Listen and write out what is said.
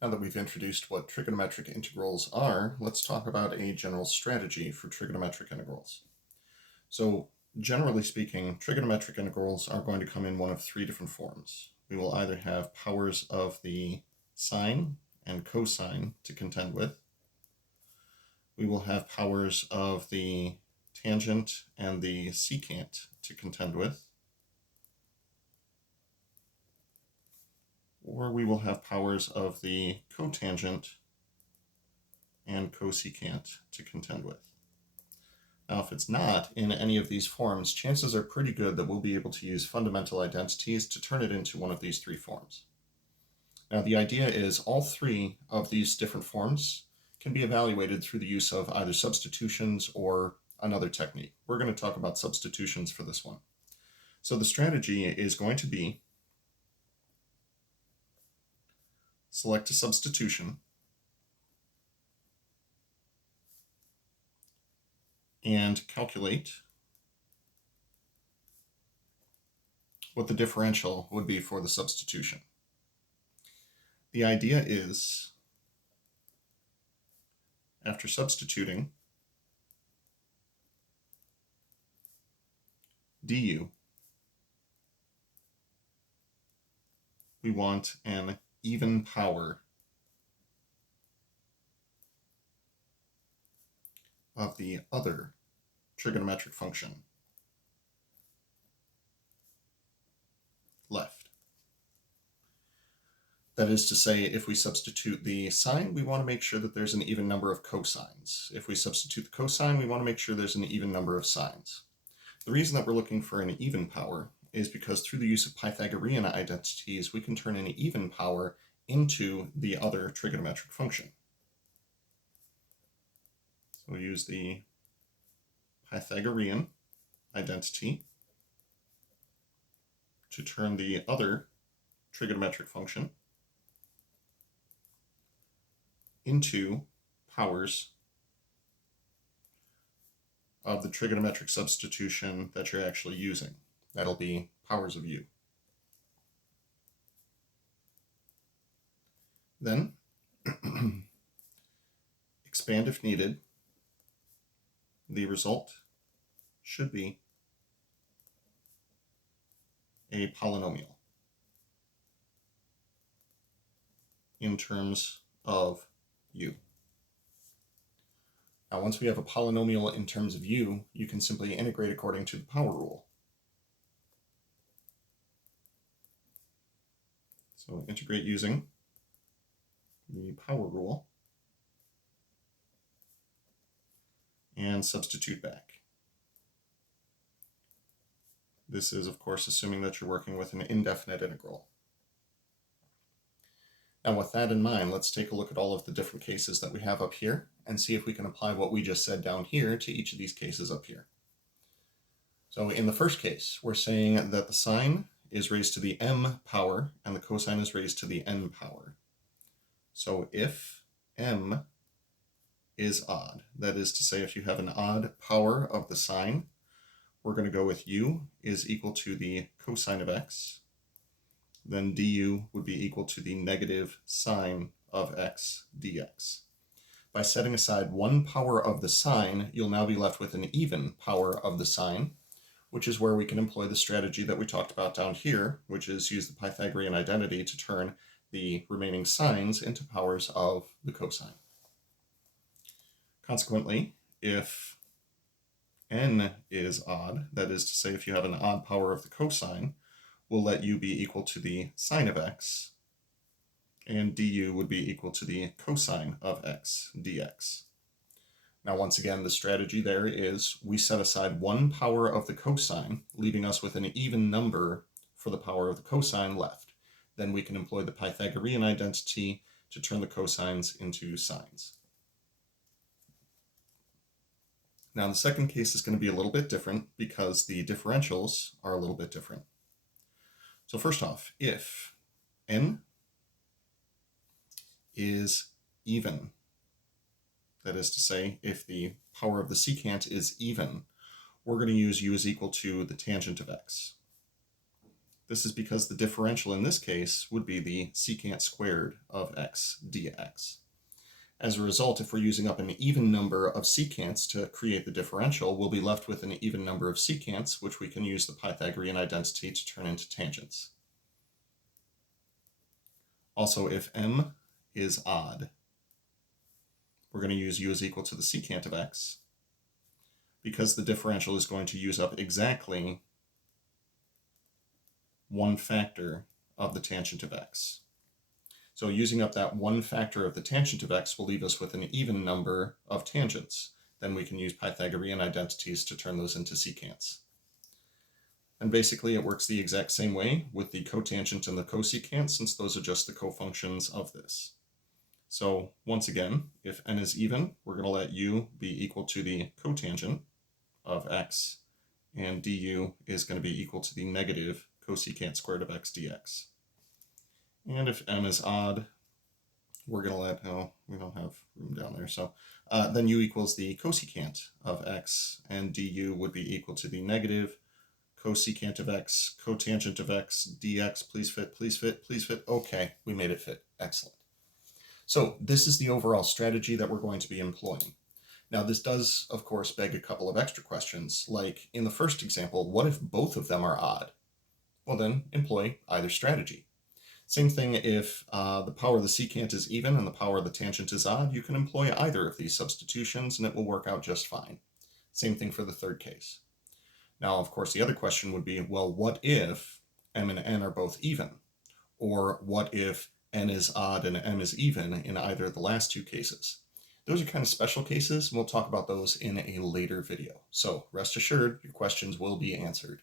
Now that we've introduced what trigonometric integrals are, let's talk about a general strategy for trigonometric integrals. So generally speaking, trigonometric integrals are going to come in one of three different forms. We will either have powers of the sine and cosine to contend with. We will have powers of the tangent and the secant to contend with. Or we will have powers of the cotangent and cosecant to contend with. Now, if it's not in any of these forms, chances are pretty good that we'll be able to use fundamental identities to turn it into one of these three forms. Now, the idea is all three of these different forms can be evaluated through the use of either substitutions or another technique. We're going to talk about substitutions for this one. So the strategy is going to be select a substitution and calculate what the differential would be for the substitution. The idea is, after substituting, du, we want an even power of the other trigonometric function left. That is to say, if we substitute the sine, we want to make sure that there's an even number of cosines. If we substitute the cosine, we want to make sure there's an even number of sines. The reason that we're looking for an even power is because through the use of Pythagorean identities, we can turn an even power into the other trigonometric function. So we'll use the Pythagorean identity to turn the other trigonometric function into powers of the trigonometric substitution that you're actually using. That'll be powers of u. Then, expand if needed. The result should be a polynomial in terms of u. Now, once we have a polynomial in terms of u, you can simply integrate according to the power rule. So integrate using the power rule and substitute back. This is, of course, assuming that you're working with an indefinite integral. Now, with that in mind, let's take a look at all of the different cases that we have up here and see if we can apply what we just said down here to each of these cases up here. So in the first case, we're saying that the sine is raised to the m power and the cosine is raised to the n power. So if m is odd, that is to say if you have an odd power of the sine, we're going to go with u is equal to the cosine of x. Then du would be equal to the negative sine of x dx. By setting aside one power of the sine, you'll now be left with an even power of the sine, which is where we can employ the strategy that we talked about down here, which is use the Pythagorean identity to turn the remaining sines into powers of the cosine. Consequently, if n is odd, that is to say if you have an odd power of the cosine, we'll let u be equal to the sine of x, and du would be equal to the cosine of x dx. Now, once again, the strategy there is we set aside one power of the cosine, leaving us with an even number for the power of the cosine left. Then we can employ the Pythagorean identity to turn the cosines into sines. Now, the second case is going to be a little bit different because the differentials are a little bit different. So first off, if n is even, that is to say, if the power of the secant is even, we're going to use u is equal to the tangent of x. This is because the differential in this case would be the secant squared of x dx. As a result, if we're using up an even number of secants to create the differential, we'll be left with an even number of secants, which we can use the Pythagorean identity to turn into tangents. Also, if m is odd, we're going to use u is equal to the secant of x, because the differential is going to use up exactly one factor of the tangent of x. So using up that one factor of the tangent of x will leave us with an even number of tangents. Then we can use Pythagorean identities to turn those into secants. And basically it works the exact same way with the cotangent and the cosecant, since those are just the cofunctions of this. So once again, if n is even, we're going to let u be equal to the cotangent of x, and du is going to be equal to the negative cosecant squared of x dx. And if m is odd, we're going to let, oh, we don't have room down there, so then u equals the cosecant of x, and du would be equal to the negative cosecant of x, cotangent of x, dx. Please fit, please fit, please fit. Okay, we made it fit. Excellent. So this is the overall strategy that we're going to be employing. Now this does, of course, beg a couple of extra questions, like in the first example, what if both of them are odd? Well then, employ either strategy. Same thing if the power of the secant is even and the power of the tangent is odd, you can employ either of these substitutions and it will work out just fine. Same thing for the third case. Now, of course, the other question would be, well, what if m and n are both even? Or what if n is odd and m is even in either of the last two cases? Those are kind of special cases, and we'll talk about those in a later video. So rest assured, your questions will be answered.